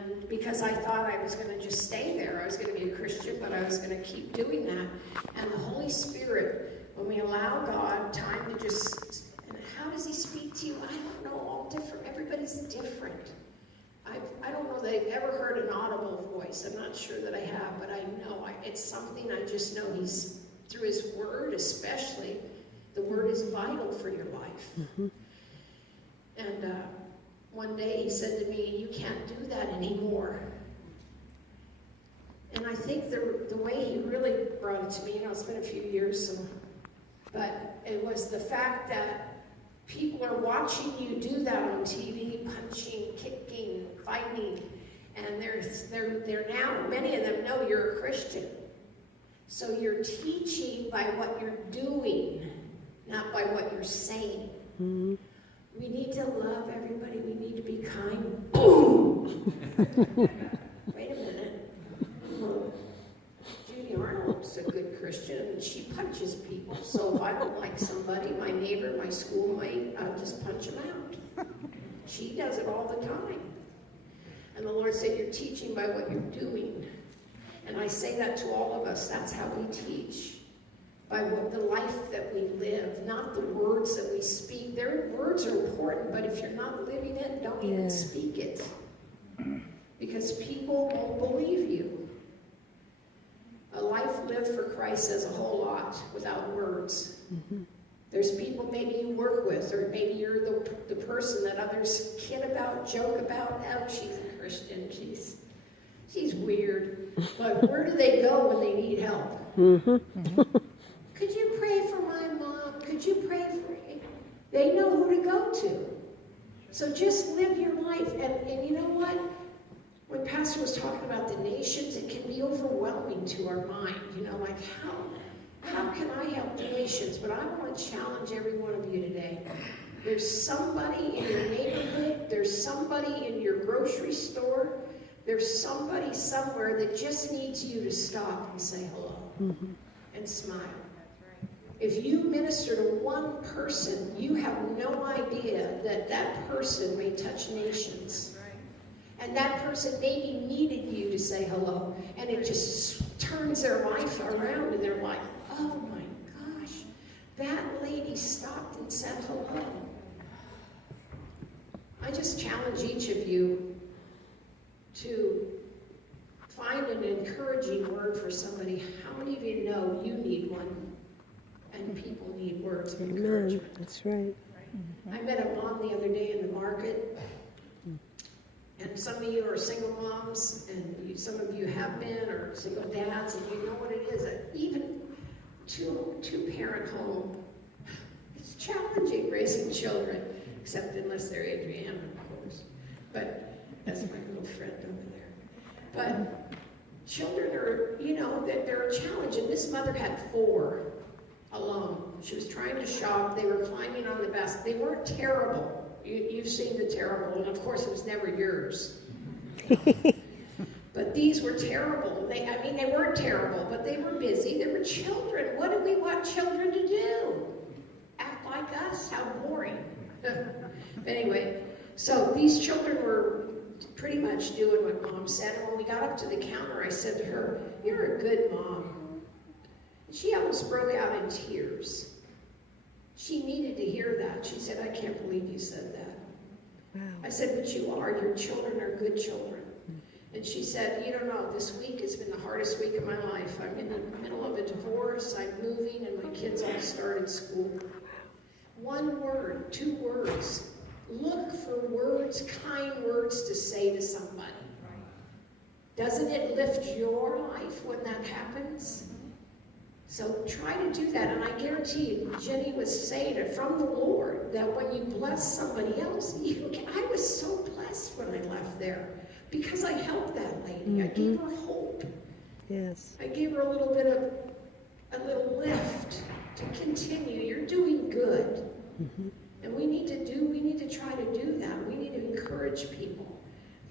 And because I thought I was going to just stay there, I was going to be a Christian, but I was going to keep doing that. And the Holy Spirit, when we allow God time to just, and how does he speak to you? I don't know, all different. Everybody's different. I don't know that I've ever heard an audible voice. I'm not sure that I have, but I know it's something I just know he's, through his word especially, the word is vital for your life. Mm-hmm. And one day he said to me, you can't do that anymore. And I think the way he really brought it to me, it's been a few years, but it was the fact that people are watching you do that on TV, punching, kicking, fighting, and they're now, many of them know you're a Christian. So you're teaching by what you're doing, not by what you're saying. Mm-hmm. We need to love everybody. We need to be kind. Boom! Wait a minute. Judy Arnold's a good Christian, and she punches people. So if I don't like somebody, my neighbor, my schoolmate, I'll just punch them out. She does it all the time. And the Lord said, you're teaching by what you're doing. And I say that to all of us. That's how we teach. By what the life that we live, not the words that we speak. Their words are important, but if you're not living it, don't even speak it. Because people won't believe you. A life lived for Christ says a whole lot without words. Mm-hmm. There's people maybe you work with, or maybe you're the person that others kid about, joke about. Oh, she's a Christian. She's weird. But where do they go when they need help? Mm-hmm. Mm-hmm. Could you pray for my mom? Could you pray for me? They know who to go to. So just live your life. And you know what? When Pastor was talking about the nations, it can be overwhelming to our mind. Like how can I help the nations? But I want to challenge every one of you today. There's somebody in your neighborhood. There's somebody in your grocery store. There's somebody somewhere that just needs you to stop and say hello. Mm-hmm. And smile. If you minister to one person, you have no idea that person may touch nations. And that person maybe needed you to say hello. And it just turns their life around and they're like, oh my gosh, that lady stopped and said hello. I just challenge each of you to find an encouraging word for somebody. How many of you know you need one? And people need words of encouragement. That's right. I met a mom the other day in the market, and some of you are single moms, and some of you have been, or single dads, and you know what it is. Even two-parent home, it's challenging raising children, except unless they're Adrienne, of course. But that's my little friend over there. But children are, they're a challenge, and this mother had 4. Alone. She was trying to shop. They were climbing on the basket. They weren't terrible. You've seen the terrible, and of course it was never yours. But these were terrible. They weren't terrible, but they were busy. They were children. What do we want children to do? Act like us? How boring. Anyway, so these children were pretty much doing what Mom said, and when we got up to the counter, I said to her, you're a good mom. She almost broke out in tears. She needed to hear that. She said, I can't believe you said that. Wow. I said, but you are. Your children are good children. And she said, you don't know, this week has been the hardest week of my life. I'm in the middle of a divorce. I'm moving, and my kids all started school. 1 word, 2 words. Look for words, kind words to say to somebody. Doesn't it lift your life when that happens? So try to do that, and I guarantee you, Jenny was saying it from the Lord, that when you bless somebody else, I was so blessed when I left there, because I helped that lady. Mm-hmm. I gave her hope. Yes. I gave her a little lift to continue. You're doing good. Mm-hmm. And we need to try to do that. We need to encourage people.